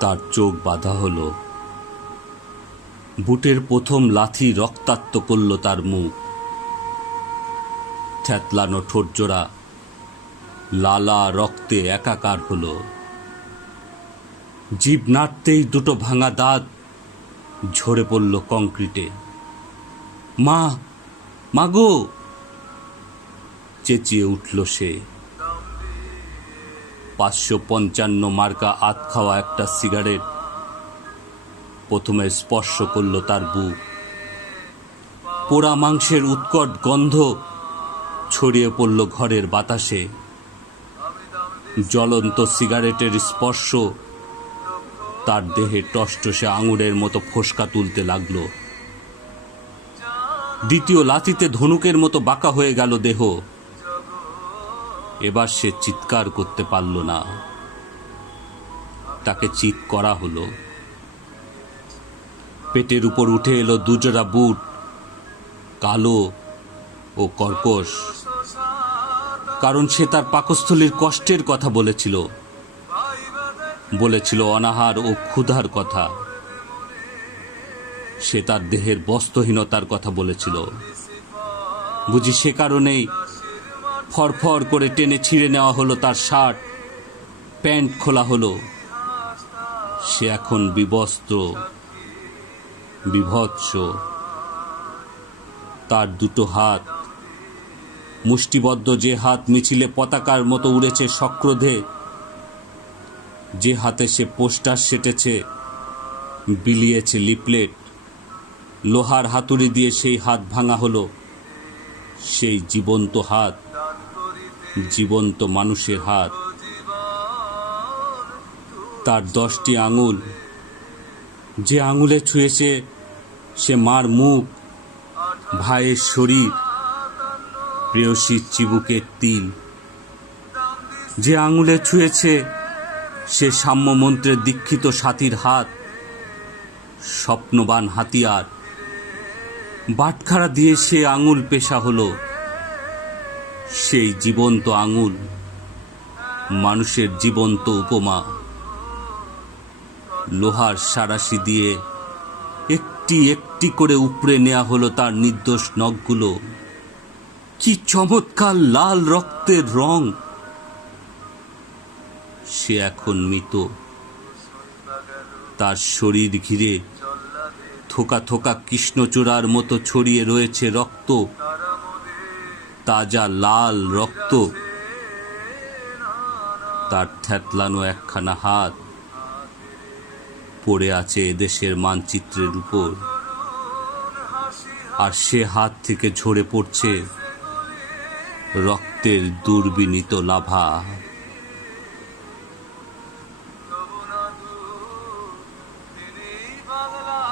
তার চোখ বাঁধা হলো। বুটের প্রথম লাথি রক্তাক্ত করল তার মুখ। থ্যাতলানো ঠোঁটজোড়া লালা রক্তে একাকার হলো। জীব নাড়তেই দুটো ভাঙা দাঁত ঝরে পড়ল কংক্রিটে। মা মাগো চেঁচিয়ে উঠল সে। পাঁচশো পঞ্চান্ন মার্কা আত খাওয়া একটা সিগারেট। প্রথমে স্পর্শ করল তার বুক। পোড়া মাংসের উৎকট গন্ধ ছড়িয়ে পড়ল ঘরের বাতাসে। জ্বলন্ত সিগারেটের স্পর্শ তার দেহে টসটসে আঙুরের মতো ফোসকা তুলতে লাগল। দ্বিতীয় লাথিতে ধনুকের মতো বাঁকা হয়ে গেল দেহ। এবার সে চিৎকার করতে পারল না। তাকে চিৎ করা হলো। পেটের উপর উঠে এলো দুজোড়া বুট, কালো ও কর্কশ। কারণ সে তার পাকস্থলীর কষ্টের কথা বলেছিল। বলেছিল অনাহার ও ক্ষুধার কথা। সে তার দেহের বস্ত্রহীনতার কথা বলেছিল। বুঝি সে কারণেই ফরফর করে টেনে ছিঁড়ে নেওয়া হলো তার শার্ট। প্যান্ট খোলা হলো। সে এখন বিবস্ত্র, বিভৎস। তার দুটো হাত, মুষ্টিবদ্ধ যে হাত মিছিলে পতাকার মতো উড়েছে সক্রোধে, যে হাতে সে পোস্টার সেটেছে, বিলিয়েছে লিপলেট, লোহার হাতুড়ি দিয়ে সেই হাত ভাঙা হলো, সেই জীবন্ত হাত। জীবন্ত মানুষের হাত। তার দশটি আঙুল। যে আঙুলে ছুঁয়েছে সে মার মুখ, ভাইয়ের শরীর প্রেয়সীর চিবুকের তিল। যে আঙুলে ছুঁয়েছে সে সাম্য মন্ত্রের দীক্ষিত সাথীর হাত, স্বপ্নবান হাতিয়ার। বাটখারা দিয়ে সে আঙুল পেশা হলো সেই জীবন্ত আঙুল, মানুষের জীবন্ত উপমা। লোহার সারাশি দিয়ে একটি একটি করে উপড়ে নেওয়া হলো তার নির্দোষ নখগুলো। কি চমৎকার লাল রক্তের রং! সে এখন মৃত। তার শরীর ঘিরে থোকা থোকা কৃষ্ণচূড়ার মতো ছড়িয়ে রয়েছে রক্ত। তাজা লাল রক্ত। তার থ্যাতলানো একখানা হাত পড়ে আছে দেশের মানচিত্রের উপর। আর সে হাত থেকে ঝরে পড়ছে রক্তের দুর্বিনীত লাভা। বাংলা